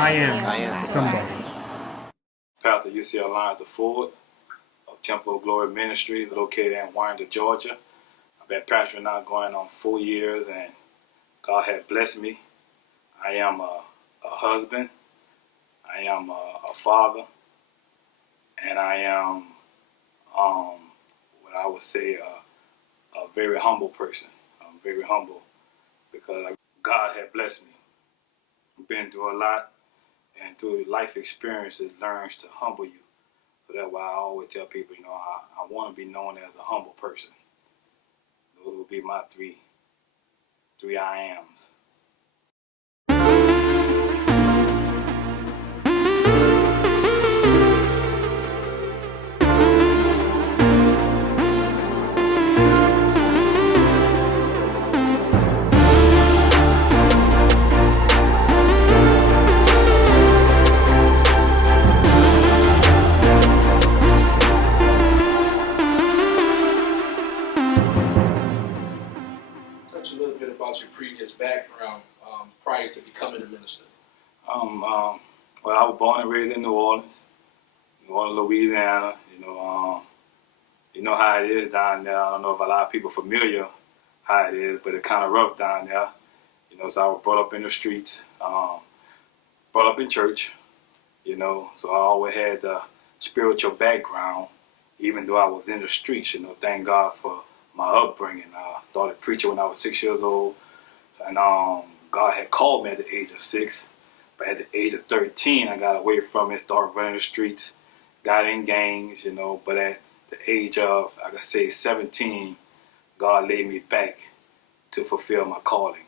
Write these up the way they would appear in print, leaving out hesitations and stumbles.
I I am am somebody. Pastor Usia Lyons the Ford of Temple of Glory Ministries, located in Winder, Georgia. I've been pastoring now going on 4 years, and God has blessed me. I am a husband, I am a father, and I am what I would say a very humble person. I'm very humble because God has blessed me. I've been through a lot, and through life experiences learns to humble you. So that's why I always tell people, I want to be known as a humble person. Those would be my three I ams. Touch a little bit about your previous background prior to becoming a minister. Well, I was born and raised in New Orleans, Louisiana. You know how it is down there. I don't know if a lot of people familiar how it is, but it's kind of rough down there. So I was brought up in the streets, brought up in church. So I always had the spiritual background, even though I was in the streets. Thank God for my upbringing. I started preaching when I was 6 years old, and God had called me at the age of 6. But at the age of 13, I got away from it, started running the streets, got in gangs, But at the age of, I could say 17, God laid me back to fulfill my calling.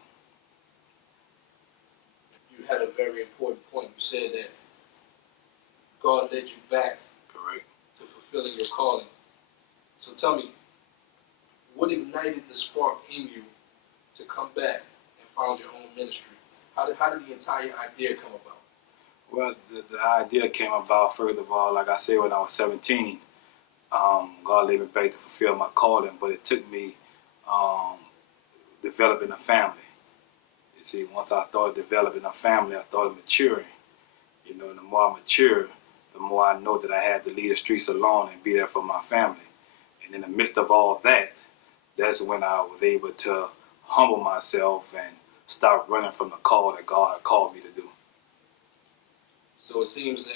You had a very important point. You said that God led you back Correct. to fulfilling your calling. So tell me, what ignited the spark in you to come back and found your own ministry? How did the entire idea come about? Well, the idea came about, first of all, like I said, when I was 17. God laid me back to fulfill my calling, but it took me developing a family. You see, once I started developing a family, I started maturing. And the more I mature, the more I know that I had to leave the streets alone and be there for my family. And in the midst of all that, that's when I was able to humble myself and stop running from the call that God had called me to do. So it seems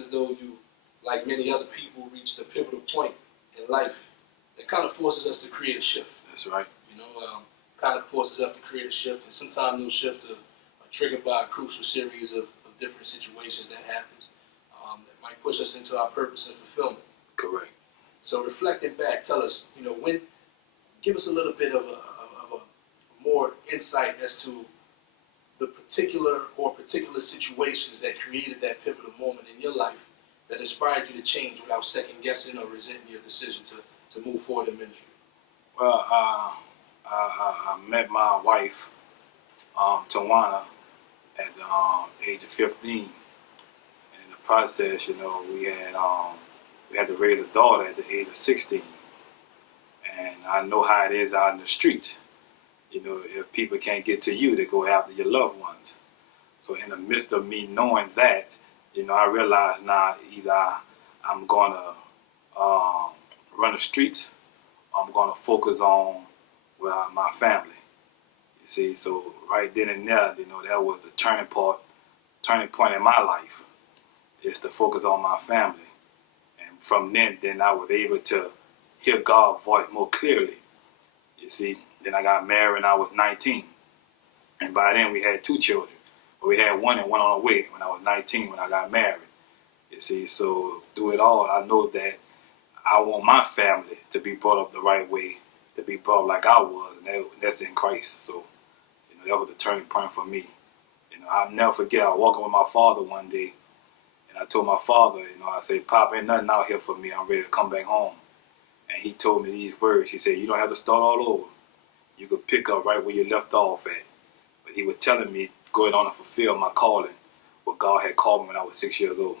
as though you, like many other people, reached a pivotal point in life that kind of forces us to create a shift. That's right. Kind of forces us to create a shift, and sometimes those shifts are triggered by a crucial series of different situations that happens that might push us into our purpose and fulfillment. Correct. So reflecting back, tell us, give us a little bit of a more insight as to the particular situations that created that pivotal moment in your life that inspired you to change without second guessing or resenting your decision to move forward in ministry. Well, I met my wife, Tawana, at the age of 15. And in the process, we had to raise a daughter at the age of 16. And I know how it is out in the streets. If people can't get to you, they go after your loved ones. So in the midst of me knowing that, I realized now either I'm going to run the streets, or I'm going to focus on my family. You see, so right then and there, that was the turning point in my life, is to focus on my family. And from then I was able to hear God's voice more clearly. You see, then I got married when I was 19. And by then we had 2 children. But we had one and one on the way when I was 19 when I got married. You see, so through it all, I know that I want my family to be brought up the right way, to be brought up like I was, and that's in Christ. So, that was the turning point for me. I'll never forget, I was walking with my father one day, and I told my father, I said, Pop, ain't nothing out here for me. I'm ready to come back home. And he told me these words. He said, you don't have to start all over. You could pick up right where you left off at. But he was telling me, go ahead on and fulfill my calling, what God had called me when I was 6 years old.